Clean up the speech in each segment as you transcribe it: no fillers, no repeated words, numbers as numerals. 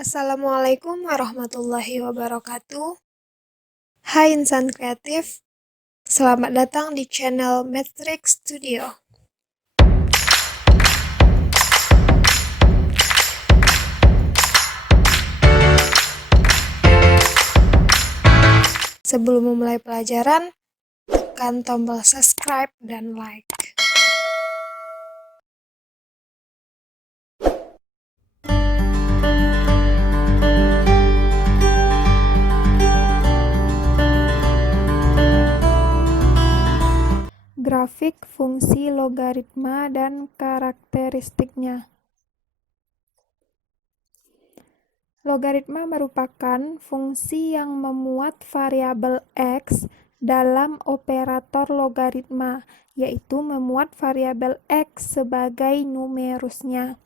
Assalamualaikum warahmatullahi wabarakatuh. Hai insan kreatif, selamat datang di channel Matrix Studio. Sebelum memulai pelajaran, tekan tombol subscribe dan like. Grafik fungsi logaritma dan karakteristiknya. Logaritma merupakan fungsi yang memuat variabel X dalam operator logaritma, yaitu memuat variabel X sebagai numerusnya.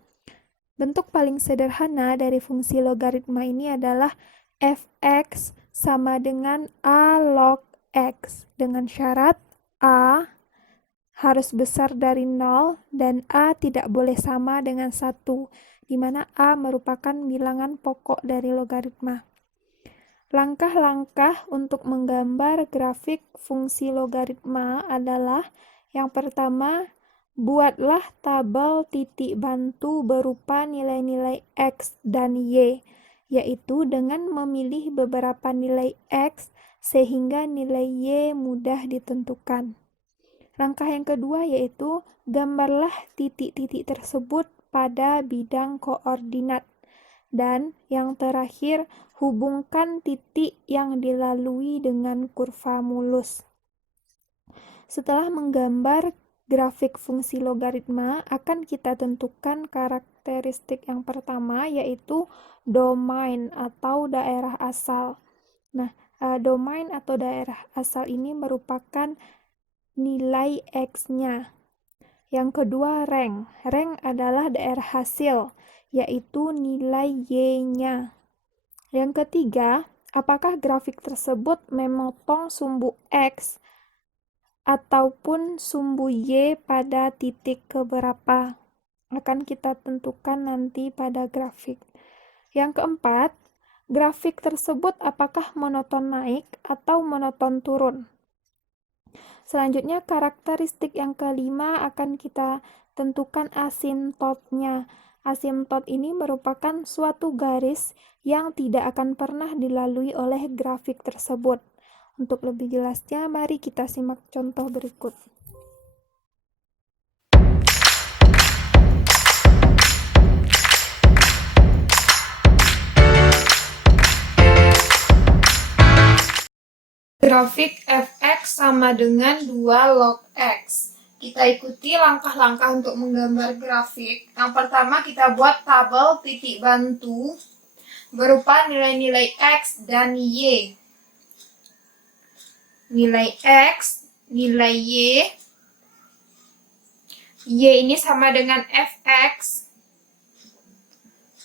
Bentuk paling sederhana dari fungsi logaritma ini adalah f(x) sama dengan a log x, dengan syarat a harus besar dari 0 dan a tidak boleh sama dengan 1, di mana a merupakan bilangan pokok dari logaritma. Langkah-langkah untuk menggambar grafik fungsi logaritma adalah: yang pertama, buatlah tabel titik bantu berupa nilai-nilai x dan y, yaitu dengan memilih beberapa nilai x sehingga nilai y mudah ditentukan. Langkah yang kedua yaitu gambarlah titik-titik tersebut pada bidang koordinat. Dan yang terakhir, hubungkan titik yang dilalui dengan kurva mulus. Setelah menggambar grafik fungsi logaritma, akan kita tentukan karakteristik yang pertama, yaitu domain atau daerah asal. Nah, domain atau daerah asal ini merupakan nilai X-nya. Yang kedua, rank. Rank adalah daerah hasil, yaitu nilai Y-nya. Yang ketiga, apakah grafik tersebut memotong sumbu X ataupun sumbu Y pada titik keberapa? Akan kita tentukan nanti pada grafik. Yang keempat, grafik tersebut apakah monoton naik atau monoton turun? Selanjutnya, karakteristik yang kelima akan kita tentukan asimptotnya. Asimptot ini merupakan suatu garis yang tidak akan pernah dilalui oleh grafik tersebut. Untuk lebih jelasnya, mari kita simak contoh berikut. Grafik f(x) sama dengan 2 log x. Kita ikuti langkah-langkah untuk menggambar grafik. Yang pertama, kita buat tabel titik bantu berupa nilai-nilai x dan y. Nilai x, nilai y. Y ini sama dengan fx.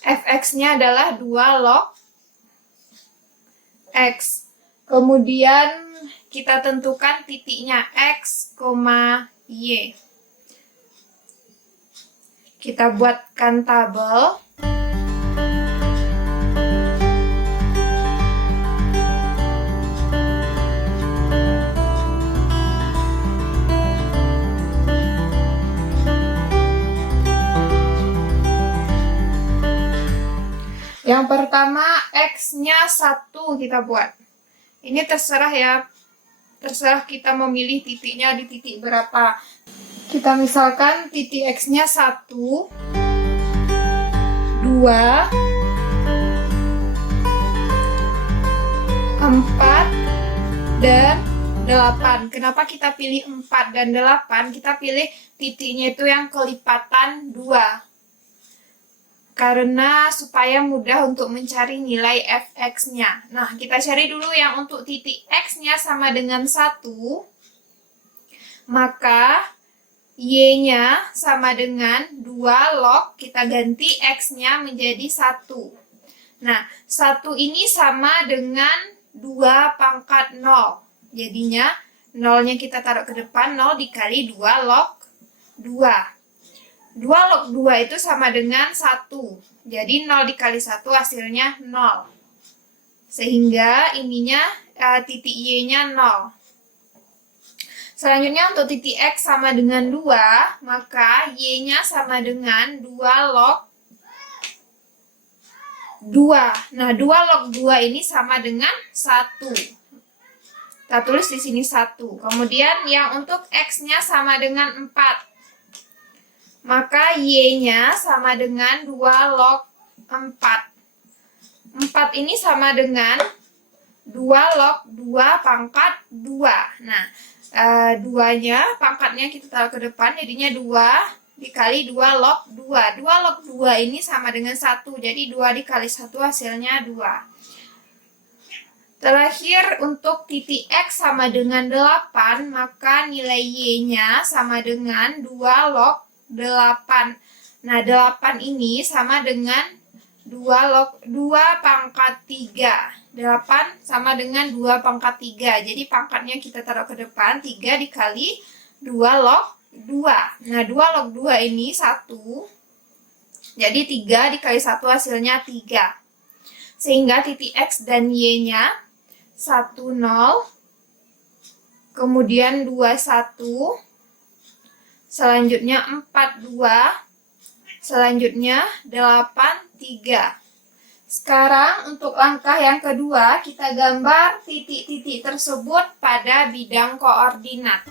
Fx-nya adalah 2 log x. Kemudian kita tentukan titiknya x, y. Kita buatkan tabel. Yang pertama, x-nya 1 kita buat. Ini terserah ya, terserah kita memilih titiknya di titik berapa. Kita misalkan titik x-nya 1, 2, 4, dan 8. Kenapa kita pilih 4 dan 8? Kita pilih titiknya itu yang kelipatan 2. Karena supaya mudah untuk mencari nilai fx-nya. Nah, kita cari dulu yang untuk titik x-nya sama dengan 1, maka y-nya sama dengan 2 log, kita ganti x-nya menjadi 1. Nah, 1 ini sama dengan 2 pangkat 0. Jadinya, 0-nya kita taruh ke depan, 0 dikali 2 log 2. 2 log 2 itu sama dengan 1. Jadi 0 dikali 1 hasilnya 0. Sehingga ininya titik Y-nya 0. Selanjutnya untuk titik X sama dengan 2, maka Y-nya sama dengan 2 log 2. Nah, 2 log 2 ini sama dengan 1. Kita tulis di sini 1. Kemudian yang untuk X-nya sama dengan 4. Maka Y-nya sama dengan 2 log 4. 4 ini sama dengan 2 log 2 pangkat 2. Nah, 2-nya, pangkatnya kita taruh ke depan, jadinya 2 dikali 2 log 2. 2 log 2 ini sama dengan 1, jadi 2 dikali 1 hasilnya 2. Terakhir, untuk titik X sama dengan 8, maka nilai Y-nya sama dengan 2 log 8. Nah, 8 ini sama dengan 2 log 2 pangkat 3. 8 sama dengan 2 pangkat 3. Jadi pangkatnya kita taruh ke depan, 3 dikali 2 log 2. Nah, 2 log 2 ini 1. Jadi 3 dikali 1 hasilnya 3. Sehingga titik X dan Y-nya 1, 0. Kemudian 2, 1. Selanjutnya 4, 2. Selanjutnya 8, 3. Sekarang untuk langkah yang kedua, kita gambar titik-titik tersebut pada bidang koordinat.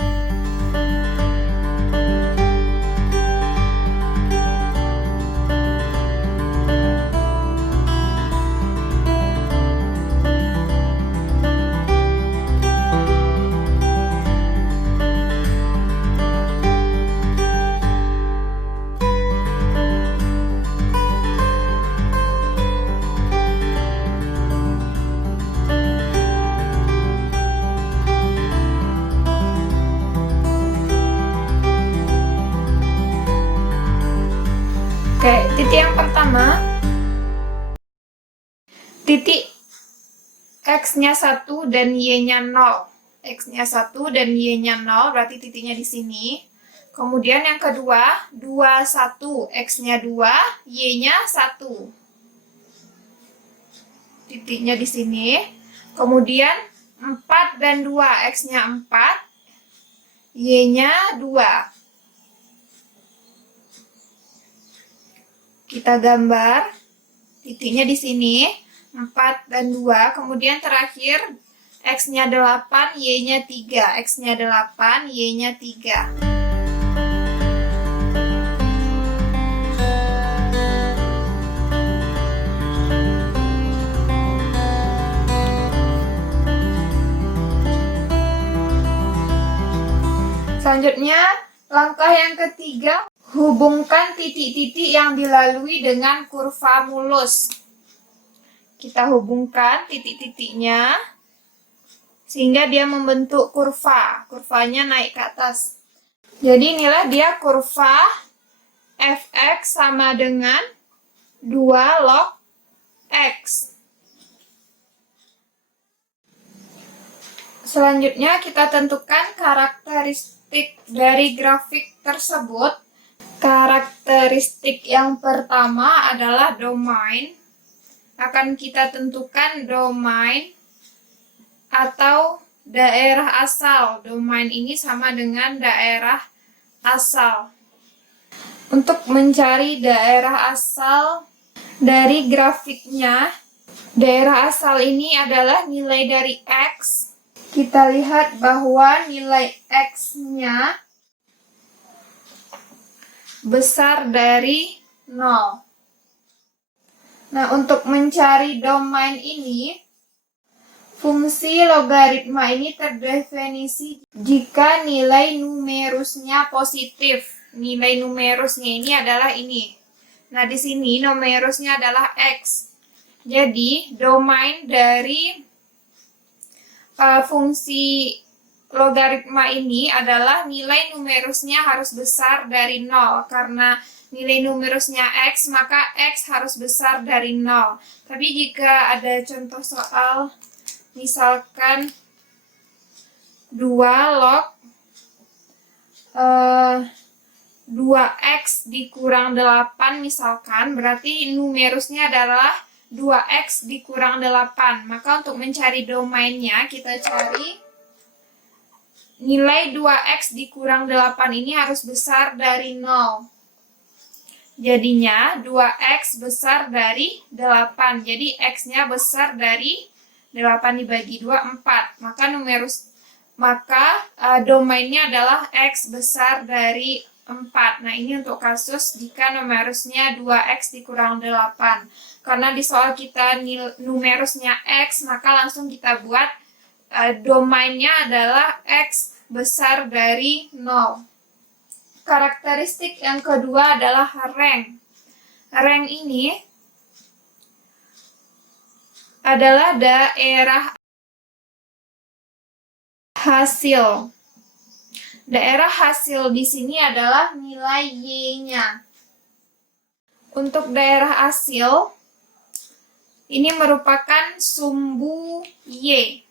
Oke, titik yang pertama, titik X-nya 1 dan Y-nya 0. X-nya 1 dan Y-nya 0, berarti titiknya di sini. Kemudian yang kedua, 2, 1. X-nya 2, Y-nya 1. Titiknya di sini. Kemudian 4 dan 2. X-nya 4, Y-nya 2. Kita gambar titiknya di sini, 4 dan 2. Kemudian terakhir X-nya 8, Y-nya 3. X-nya 8, Y-nya 3. Selanjutnya, langkah yang ketiga, hubungkan titik-titik yang dilalui dengan kurva mulus. Kita hubungkan titik-titiknya sehingga dia membentuk kurva. Kurvanya naik ke atas. Jadi inilah dia kurva fx sama dengan 2 log x. Selanjutnya kita tentukan karakteristik dari grafik tersebut. Karakteristik yang pertama adalah domain. Akan kita tentukan domain atau daerah asal. Domain ini sama dengan daerah asal. Untuk mencari daerah asal dari grafiknya, daerah asal ini adalah nilai dari X. Kita lihat bahwa nilai X-nya besar dari 0. Nah, untuk mencari domain ini, fungsi logaritma ini terdefinisi jika nilai numerusnya positif. Nilai numerusnya ini adalah ini. Nah, di sini numerusnya adalah X. Jadi, domain dari fungsi logaritma ini adalah nilai numerusnya harus besar dari 0. Karena nilai numerusnya X, maka X harus besar dari 0. Tapi jika ada contoh soal, misalkan 2 log 2x dikurang 8 misalkan, berarti numerusnya adalah 2x dikurang 8. Maka untuk mencari domainnya, kita cari nilai 2x dikurang 8 ini harus besar dari 0. Jadinya 2x besar dari 8. Jadi x-nya besar dari 8 dibagi 2, 4. Maka domainnya adalah x besar dari 4. Nah, ini untuk kasus jika numerusnya 2x dikurang 8. Karena di soal kita numerusnya x, maka langsung kita buat domainnya adalah x besar dari 0. Karakteristik yang kedua adalah rank. Rank ini adalah daerah hasil. Daerah hasil di sini adalah nilai Y-nya. Untuk daerah hasil, ini merupakan sumbu Y.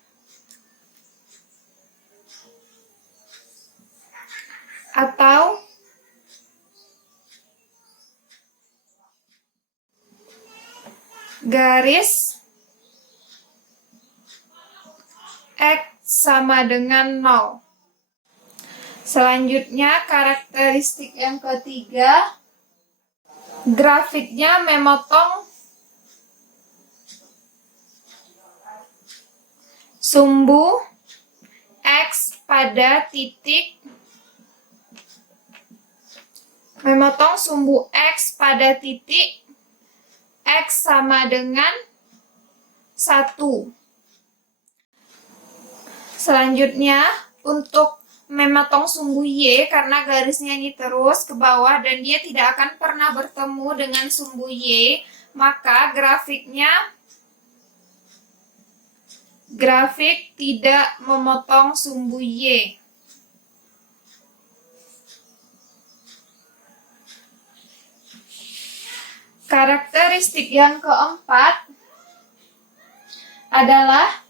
Atau garis X sama dengan 0. Selanjutnya, karakteristik yang ketiga, grafiknya memotong sumbu X pada titik X sama dengan 1. Selanjutnya, untuk memotong sumbu Y, karena garisnya ini terus ke bawah dan dia tidak akan pernah bertemu dengan sumbu Y, maka grafik tidak memotong sumbu Y. Karakteristik yang keempat adalah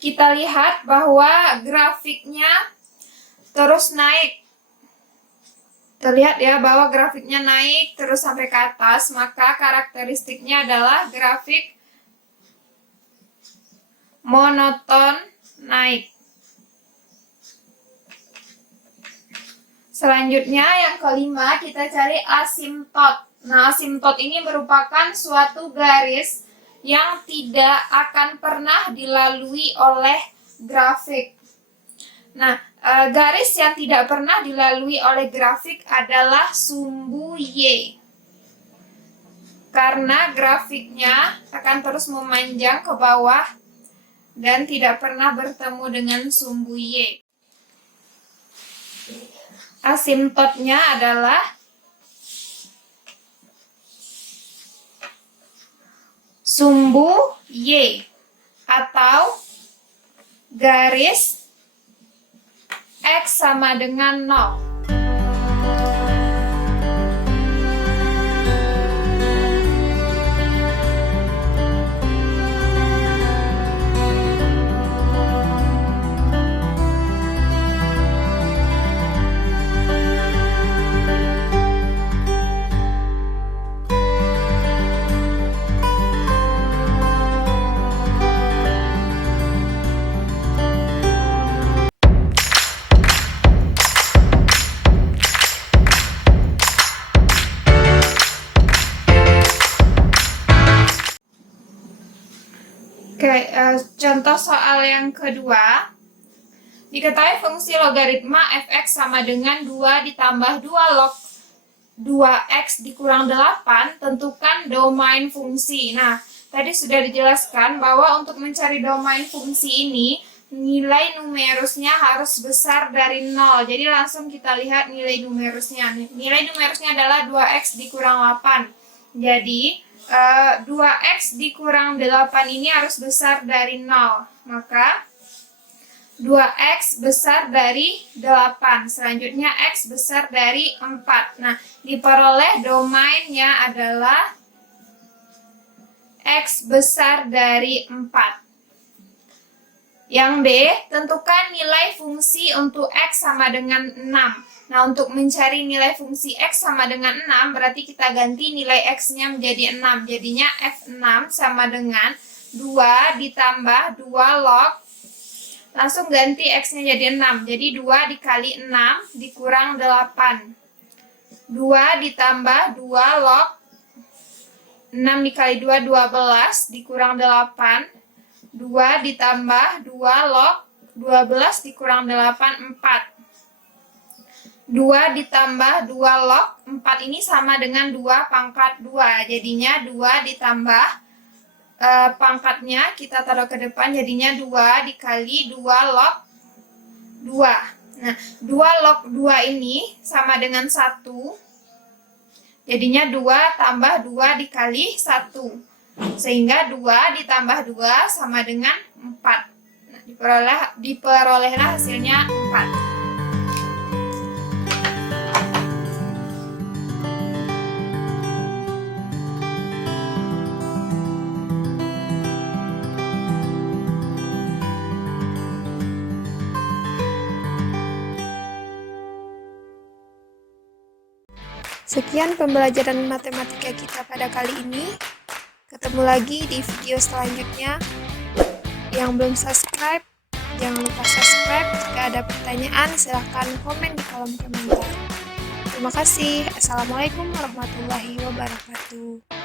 kita lihat bahwa grafiknya terus naik. Terlihat ya bahwa grafiknya naik terus sampai ke atas, maka karakteristiknya adalah grafik monoton naik. Selanjutnya yang kelima, kita cari asimtot. Nah, asimtot ini merupakan suatu garis yang tidak akan pernah dilalui oleh grafik. Nah, garis yang tidak pernah dilalui oleh grafik adalah sumbu Y. Karena grafiknya akan terus memanjang ke bawah dan tidak pernah bertemu dengan sumbu Y. Asimtotnya adalah sumbu Y atau garis X sama dengan 0. Contoh soal yang kedua, diketahui fungsi logaritma fx sama dengan 2 ditambah 2 log 2x dikurang 8, tentukan domain fungsi. Nah, tadi sudah dijelaskan bahwa untuk mencari domain fungsi ini, nilai numerusnya harus besar dari 0. Jadi langsung kita lihat nilai numerusnya. Nilai numerusnya adalah 2x dikurang 8. Jadi 2x dikurang 8 ini harus besar dari 0. Maka 2x besar dari 8. Selanjutnya x besar dari 4. Nah, diperoleh domainnya adalah x besar dari 4. Yang B, tentukan nilai fungsi untuk X sama dengan 6. Nah, untuk mencari nilai fungsi X sama dengan 6, berarti kita ganti nilai X-nya menjadi 6. Jadinya F6 sama dengan 2 ditambah 2 log. Langsung ganti X-nya jadi 6. Jadi 2 dikali 6 dikurang 8. 2 ditambah 2 log 6 dikali 2, 12 dikurang 8. 2 ditambah 2 log 12 dikurang 8, 4. 2 ditambah 2 log 4 ini sama dengan 2 pangkat 2. Jadinya 2 ditambah pangkatnya kita taruh ke depan, jadinya 2 dikali 2 log 2. Nah, 2 log 2 ini sama dengan 1. Jadinya 2 tambah 2 dikali 1. Sehingga 2 ditambah 2 sama dengan 4. Nah, diperolehlah hasilnya 4. Sekian pembelajaran matematika kita pada kali ini. Ketemu lagi di video selanjutnya. Yang belum subscribe, jangan lupa subscribe. Jika ada pertanyaan, silahkan komen di kolom komentar. Terima kasih. Assalamualaikum warahmatullahi wabarakatuh.